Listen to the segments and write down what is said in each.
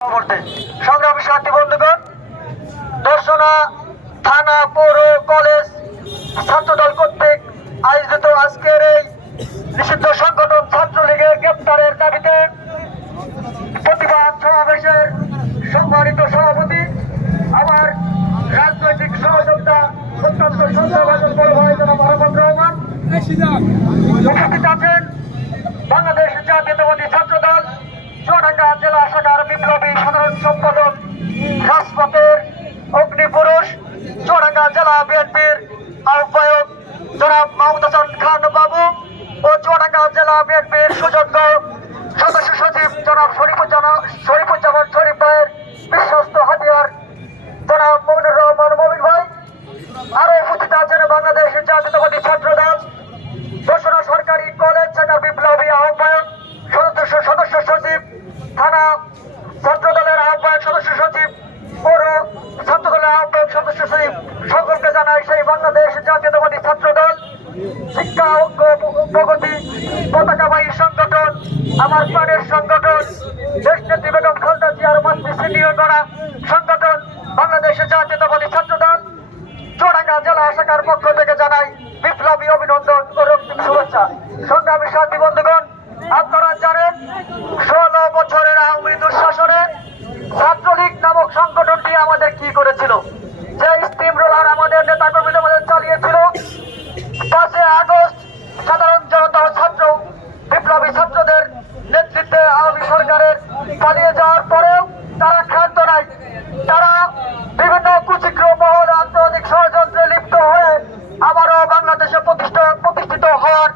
সংগ্রামী সাথী বন্ধুগণ, দর্শনা থানা পৌর কলেজ ছাত্রদল কর্তৃক আয়োজিত আজকের এই নিষিদ্ধ সংগঠন ছাত্রলীগের গ্রেপ্তারের দাবিতে প্রতিবাদ সমাবেশের সম্মানিত সভাপতি, আমার রাজনৈতিক সহযোদ্ধা অত্যন্ত শ্রদ্ধাভাজন বড় ভাই জনাব মোহাম্মদ রহমান উপস্থিত আছেন। বাংলাদেশ জাতীয়তাবাদী ছাত্রদল চুয়াডাঙ্গা জেলা শাখার বিপ্লবী সাধারণ সম্পাদক, রাজপথের অগ্নিপুরুষ, চুয়াডাঙ্গা জেলা বিএনপির আহ্বায়ক জনাব মাহমুদ হাসান খান বাবু ও চুয়াডাঙ্গা জেলা বিএনপির সুযোগ্য সদস্য সচিব জনাব শরীফুজ্জামান শরীফ ভাইয়ের বিশ্বস্ত হাতিয়ার জনাব মমিনুর রহমান মমিন ভাই। আরো উপস্থিত আছেন বাংলাদেশ জাতীয়তাবাদী ছাত্রদল দর্শনা সরকারি কলেজ শাখার বিপ্লবী আহ্বায়ক সদস্য সচিব, থানা ছাত্রদলের আহ্বায়ক সদস্য সচিব, পৌর ছাত্রদলের আহ্বায়ক সদস্য সচিব। সকলকে জানাই সেই বাংলাদেশ জাতীয়তাবাদী ছাত্রদল শিক্ষা ঐক্য প্রগতি পতাকাবাহী সংগঠন, আমার প্রাণের সংগঠন, দেশনেত্রী বেগম খালেদা জিয়ার মাতৃস্মৃতিও গড়া সংগঠন বাংলাদেশের জাতীয়তাবাদী ছাত্রদল চুয়াডাঙ্গা জেলা শাখার পক্ষ থেকে জানাই বিপ্লবী অভিনন্দন ও রক্তিম শুভেচ্ছা। সংগ্রামী সাথী বন্ধুগণ, আপনারা জানেন 16 বছরের আওয়ামী দুঃশাসনে ছাত্রলীগ নামক সংগঠনটি আমাদের কি করেছিল, যে স্টিম রোলার আমাদের নেতা কর্মীদের মধ্যে চালিয়েছিল। 5 আগস্ট সাধারণ জনতা ও ছাত্র বিপ্লবী ছাত্রদের নেতৃত্বে আওয়ামী সরকারের পালিয়ে যাওয়ার পরেও তারা ক্ষান্ত নাই। তারা বিভিন্ন কুচিক্র মহল আন্তর্জাতিক ষড়যন্ত্রে লিপ্ত হয়ে আবারও বাংলাদেশে প্রতিষ্ঠিত হওয়ার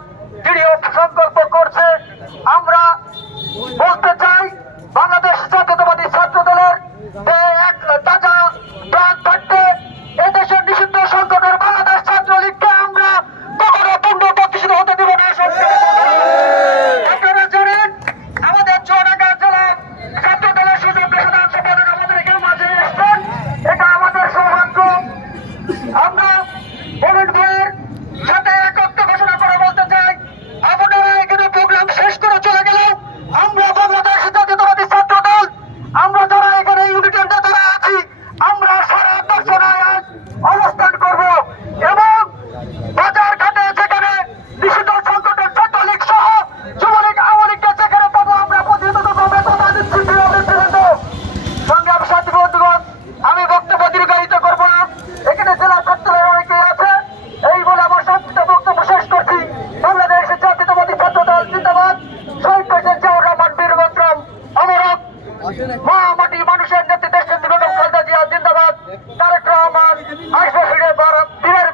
দৃঢ় সংকল্প করছে। আমরা বলতে চাই, বাংলাদেশ জাতীয়তাবাদী ছাত্র দলের এক তাজা প্রাণ থাকতে এদেশের নিষিদ্ধ সংগঠন বাংলাদেশ ছাত্রলীগকে আমরা কখনো পূর্ণ প্রতিষ্ঠিত হতে দেব না। আপনারা জানেন, আমাদের চুয়াডাঙ্গা জেলা ছাত্র দলের সুযোগ্য সাধারণ সম্পাদক আমাদের এখানে মাঝে এসছেন, এটা আমাদের সৌভাগ্য। আমরা মমিন ভাইয়ের সাথে একত্র ঘোষণা করে বলতে চাই, আপনারা এখানে প্রোগ্রাম শেষ করে চলে গেলেও আমরা বাংলাদেশ জাতীয়তাবাদী ছাত্র দল, আমরা যারা এখানে ইউনিটের নেতারা আছি, আমরা সারা দর্শনায় অবস্থান করব এবং বাজার ঘাটে যেখানে নিষিদ্ধ সংগঠন ছাত্রলীগ সহ যুবলীগ আওয়ামী লীগকে যেখানে পাবো আমরা প্রতিহতভাবে কথা দিচ্ছি। সংগ্রাম সাথী বন্ধুগণ, আমি বক্তব্য দীর্ঘায়িত করবো না, এখানে জেলা ছাত্রদের অনেকেই আছে, এই বলে আমার সংক্ষিপ্ত বক্তব্য শেষ করছি। বাংলাদেশ জাতীয়তাবাদী ছাত্র দল জিন্দাবাদ। শহীদ প্রেসিডেন্ট জিয়াউর রহমান বীর বিক্রম অমরক, মহামাটি মানুষের নেতৃত্বে দেশনেত্রী বেগম খালেদা জিয়া জিন্দাবাদ। তারেক রহমান আসবে ফিরে বীরের